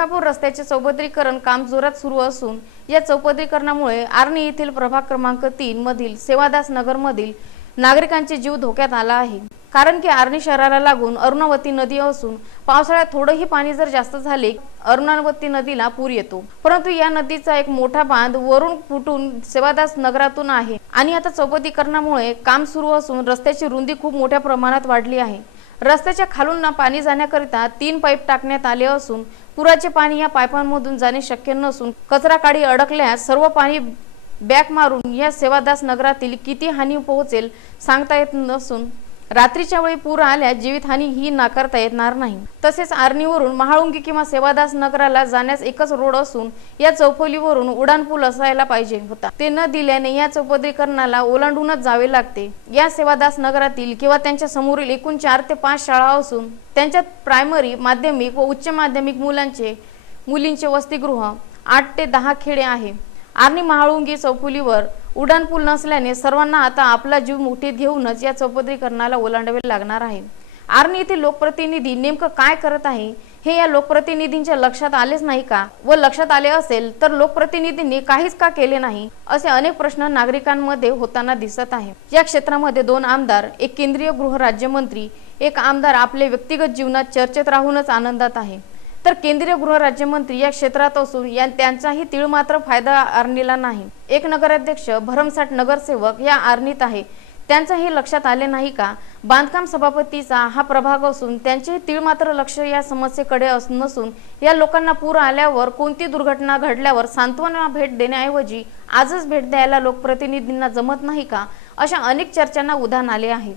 तुळजापूर रस्त्याचे चौपदरीकरण काम जोरात सुरू असून या चौपदरीकरणामुळे आर्णी येथील प्रभाग क्रमांक तीन मधील सेवादास नगर मधील नागरिकांचे जीव धोक्यात आला आहे. कारण की आर्णी शहराला लागून अरुणावती नदी असून पावसाळ्यात थोडंही पाणी जर जास्त झाले अरुणावती नदीला पूर येतो. परंतु या नदीचा एक मोठा बांध वरून फुटून सेवादास नगरातून आहे आणि आता चौपदीकरणामुळे काम सुरू असून रस्त्याची रुंदी खूप मोठ्या प्रमाणात वाढली आहे. रस्त्याच्या खालून पाणी जाण्याकरिता तीन पाईप टाकण्यात आले असून पुराचे पाणी या पाईपांमधून जाणे शक्य नसून कचरा काडी अडकल्यास सर्व पाणी बॅक मारून या सेवादास नगरातील किती हानी पोहोचेल सांगता येत नसून रात्रीच्या वेळी पूर आल्यास जीवितहानी ही नाकारता येणार नाही. तसेच आर्णीवरून महाळुंगी किंवा सेवादास नगराला जाण्यास एकच रोड असून या चौफलीवरून उडान पूल असायला पाहिजे होता. ते न दिल्याने या चौपदरीकरणाला ओलांडूनच जावे लागते. या सेवादास नगरातील किंवा त्यांच्या समोरील एकूण चार ते पाच शाळा असून त्यांच्यात प्रायमरी माध्यमिक व उच्च माध्यमिक मुलांचे मुलींचे वसतिगृह आठ ते दहा खेडे आहे. आर्णी महाळुंगी चौफुलीवर उड्डाणपूल नसल्याने सर्वांना आता आपला जीव मुठीत घेऊनच या चौपदरीकरणाला ओलांडावे लागणार आहे. आर्णी येथील लोकप्रतिनिधी नेमकं काय करत आहे हे या लोकप्रतिनिधींच्या लक्षात आलेच नाही का? व लक्षात आले असेल तर लोकप्रतिनिधींनी काहीच का केले नाही? असे अनेक प्रश्न नागरिकांमध्ये होताना दिसत आहे. या क्षेत्रामध्ये दोन आमदार एक केंद्रीय गृहराज्यमंत्री एक आमदार आपले व्यक्तिगत जीवनात चर्चेत राहूनच आनंदात आहे. तर केंद्रीय गृहराज्यमंत्री या क्षेत्रात असून या त्यांचाही तीळ मात्र फायदा आर्णीला नाही. एक नगराध्यक्ष भरमसाठ नगरसेवक या आर्णीत आहे. त्यांचं हे लक्षात आले नाही का? बांधकाम सभापतीचा हा प्रभाग असून त्यांचेही तीळ मात्र लक्ष या समस्येकडे नसून या लोकांना पूर आल्यावर कोणती दुर्घटना घडल्यावर सांत्वना भेट देण्याऐवजी आजच भेट द्यायला लोकप्रतिनिधींना जमत नाही का? अशा अनेक चर्चांना उधाण आले आहे.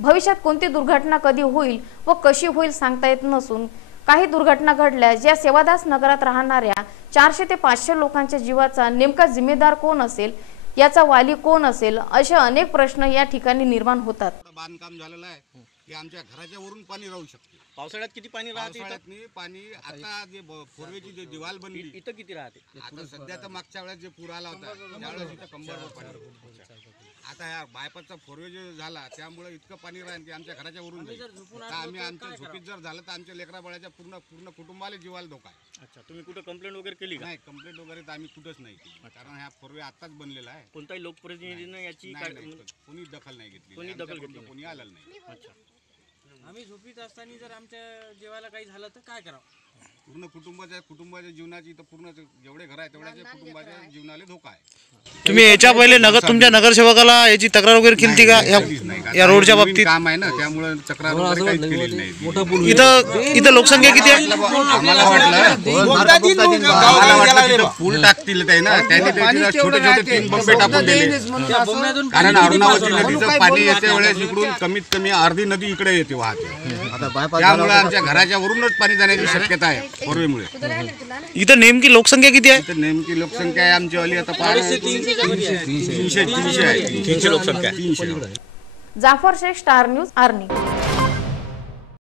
भविष्यात कोणती दुर्घटना कधी होईल व कशी होईल सांगता येत नसून काही दुर्घटना घडल्या. ज्या सेवादास नगरात राहणाऱ्या चारशे ते पाचशे लोकांच्या जीवाचा नेमका जिम्मेदार कोण असेल? याचा वाली कोण असेल? असे अनेक प्रश्न या ठिकाणी निर्माण होतात. बांधकाम झालेलं आहे. की आमच्या घराच्या वरून पाणी राहू शकते. पावसाळ्यात किती पाणी राहते इथं? पावसाळ्यात पाणी आता जे ब- पूर्वीची जे दिवाल बनली. इथं किती राहते? आता सध्या तर मागच्या वेळेस जे पूर आला होता त्यावेळेस इथं कंबर पाणी आता या बायपासचा फोरवे जे झाला त्यामुळे इतकं पाणी राहील की आमच्या घराच्या वरून जाईल. आम्ही आमच्या झोपीत जर झालं तर आमच्या लेकरा बाळाच्या पूर्ण पूर्ण कुटुंबाला जीवाला धोका आहे. अच्छा तुम्ही कुठं कंप्लेंट वगैरे केली का? नाही कंप्लेंट वगैरे तर आम्ही कुठंच नाही केली. कारण ह्या फोरवे आताच बनलेला आहे. कोणताही लोकप्रतिनिधीनं याची नाही काय- नाही कोणी दखल नाही घेतली कोणी दखल घेतली. कोणी आलेलं नाही. अच्छा. आम्ही झोपीत असताना जर आमच्या जेवायला काही झालं तर काय करावं? पूर्ण कुटुंबाच्या कुटुंबाच्या जीवनाची तर पूर्ण जेवढे घर आहे तेवढ्या कुटुंबाच्या जीवनाला धोका आहे. तुम्ही याच्या पहिले नगर तुमच्या नगरसेवकाला याची तक्रार वगैरे केली का? या रोडच्या नवीन बाबतीत काम आहे ना त्यामुळे तक्रार वगैरे काहीच केलेली नाही. इथं इथं लोकसंख्या किती आहे? आम्हाला वाटलं आम्हाला वाटलं तिथं पूल टाकतील ते ना त्यांनी ते तिथं छोटे छोटे तीन बंबे टाकून दिले. कारण अरुणावती नदीचं पाणी येते वेळेस इकडून कमीत कमी अर्धी नदी इकडे येते. वाहते. त्यामुळे आमच्या घराच्या वरूनच पाणी जाण्याची शक्यता आहे. पूर्वीमुळे. इथं नेमकी लोकसंख्या किती आहे? तर नेमकी लोकसंख्या आहे आमची वाली आता पार तीनशे तीनशे आहे. तीनशे लोकसंख्या. तीनशे. Jafar Shaikh Star News Arni.